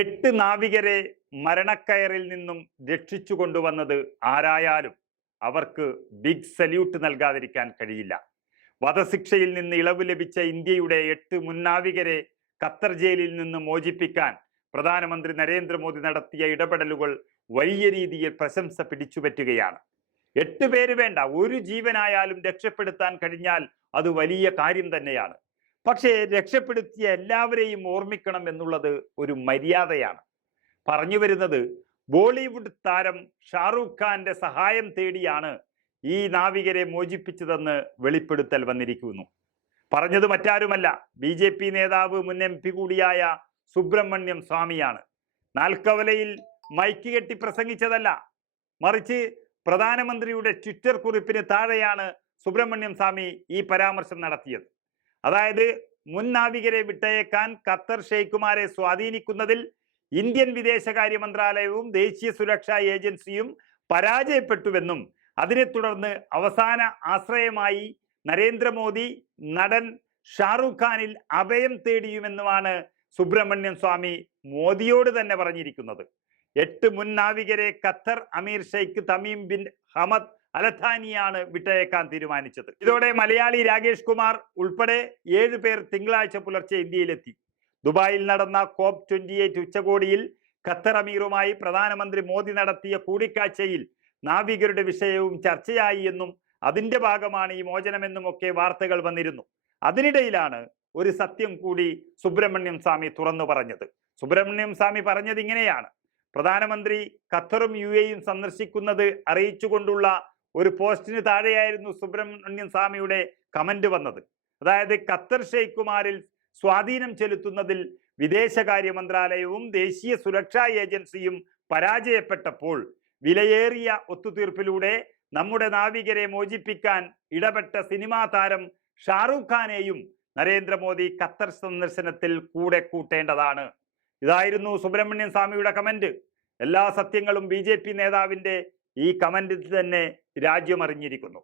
എട്ട് നാവികരെ മരണക്കയറിൽ നിന്നും രക്ഷിച്ചു കൊണ്ടുവന്നത് ആരായാലും അവർക്ക് ബിഗ് സല്യൂട്ട് നൽകാതിരിക്കാൻ കഴിയില്ല. വധശിക്ഷയിൽ നിന്ന് ഇളവ് ലഭിച്ച ഇന്ത്യയുടെ എട്ട് മുന്നാവികരെ ഖത്തർ ജയിലിൽ നിന്ന് മോചിപ്പിക്കാൻ പ്രധാനമന്ത്രി നരേന്ദ്രമോദി നടത്തിയ ഇടപെടലുകൾ വലിയ രീതിയിൽ പ്രശംസ പിടിച്ചുപറ്റുകയാണ്. എട്ട് പേര് വേണ്ട ഒരു ജീവനായാലും രക്ഷപ്പെടുത്താൻ കഴിഞ്ഞാൽ അത് വലിയ കാര്യം തന്നെയാണ്. പക്ഷേ രക്ഷപ്പെടുത്തിയ എല്ലാവരെയും ഓർമ്മിക്കണം എന്നുള്ളത് ഒരു മര്യാദയാണ്. പറഞ്ഞു വരുന്നത് ബോളിവുഡ് താരം ഷാറൂഖ് ഖാന്റെ സഹായം തേടിയാണ് ഈ നാവികരെ മോചിപ്പിച്ചതെന്ന് വെളിപ്പെടുത്തൽ വന്നിരിക്കുന്നു. പറഞ്ഞത് മറ്റാരുമല്ല ബി ജെ പി നേതാവ് മുൻ എം പി കൂടിയായ സുബ്രഹ്മണ്യം സ്വാമിയാണ്. നാൽക്കവലയിൽ മൈക്ക് കെട്ടി പ്രസംഗിച്ചതല്ല മറിച്ച് പ്രധാനമന്ത്രിയുടെ ട്വിറ്റർ കുറിപ്പിന് താഴെയാണ് സുബ്രഹ്മണ്യം സ്വാമി ഈ പരാമർശം നടത്തിയത്. അതായത് മുൻ നാവികരെ വിട്ടയക്കാൻ ഖത്തർ ഷെയ്ഖുമാരെ സ്വാധീനിക്കുന്നതിൽ ഇന്ത്യൻ വിദേശകാര്യ മന്ത്രാലയവും ദേശീയ സുരക്ഷാ ഏജൻസിയും പരാജയപ്പെട്ടുവെന്നും അതിനെ തുടർന്ന് അവസാന ആശ്രയമായി നരേന്ദ്രമോദി നടൻ ഷാറൂഖ് ഖാനിൽ അഭയം തേടിയുമെന്നുമാണ് സുബ്രഹ്മണ്യം സ്വാമി മോദിയോട് തന്നെ പറഞ്ഞിരിക്കുന്നത്. എട്ട് മുൻ നാവികരെ ഖത്തർ അമീർ ഷെയ്ഖ് തമീം ബിൻ ഹമദ് അലഥാനിയാണ് വിട്ടയക്കാൻ തീരുമാനിച്ചത്. ഇതോടെ മലയാളി രാകേഷ് കുമാർ ഉൾപ്പെടെ ഏഴ് പേർ തിങ്കളാഴ്ച പുലർച്ചെ ഇന്ത്യയിലെത്തി. ദുബായിൽ നടന്ന കോപ് ട്വന്റി എയ്റ്റ് ഉച്ചകോടിയിൽ ഖത്തർ അമീറുമായി പ്രധാനമന്ത്രി മോദി നടത്തിയ കൂടിക്കാഴ്ചയിൽ നാവികരുടെ വിഷയവും ചർച്ചയായി എന്നും അതിന്റെ ഭാഗമാണ് ഈ മോചനമെന്നുമൊക്കെ വാർത്തകൾ വന്നിരുന്നു. അതിനിടയിലാണ് ഒരു സത്യം കൂടി സുബ്രഹ്മണ്യം സ്വാമി തുറന്നു പറഞ്ഞത്. സുബ്രഹ്മണ്യം സ്വാമി പറഞ്ഞത് ഇങ്ങനെയാണ്. പ്രധാനമന്ത്രി ഖത്തറും യു എയും സന്ദർശിക്കുന്നത് അറിയിച്ചുകൊണ്ടുള്ള ഒരു പോസ്റ്റിന് താഴെയായിരുന്നു സുബ്രഹ്മണ്യൻ സ്വാമിയുടെ കമന്റ് വന്നത്. അതായത് ഖത്തർ ഷെയ്ഖുമാരിൽ സ്വാധീനം ചെലുത്തുന്നതിൽ വിദേശകാര്യ മന്ത്രാലയവും ദേശീയ സുരക്ഷാ ഏജൻസിയും പരാജയപ്പെട്ടപ്പോൾ വിലയേറിയ ഒത്തുതീർപ്പിലൂടെ നമ്മുടെ നാവികരെ മോചിപ്പിക്കാൻ ഇടപെട്ട സിനിമാ താരം ഷാറൂഖ് ഖാനെയും നരേന്ദ്രമോദി ഖത്തർ സന്ദർശനത്തിൽ കൂടെ കൂട്ടേണ്ടതാണ്. ഇതായിരുന്നു സുബ്രഹ്മണ്യൻ സ്വാമിയുടെ കമന്റ്. എല്ലാ സത്യങ്ങളും ബി നേതാവിന്റെ ഈ കമന്റിൽ തന്നെ രാജ്യം അറിഞ്ഞിരിക്കുന്നു.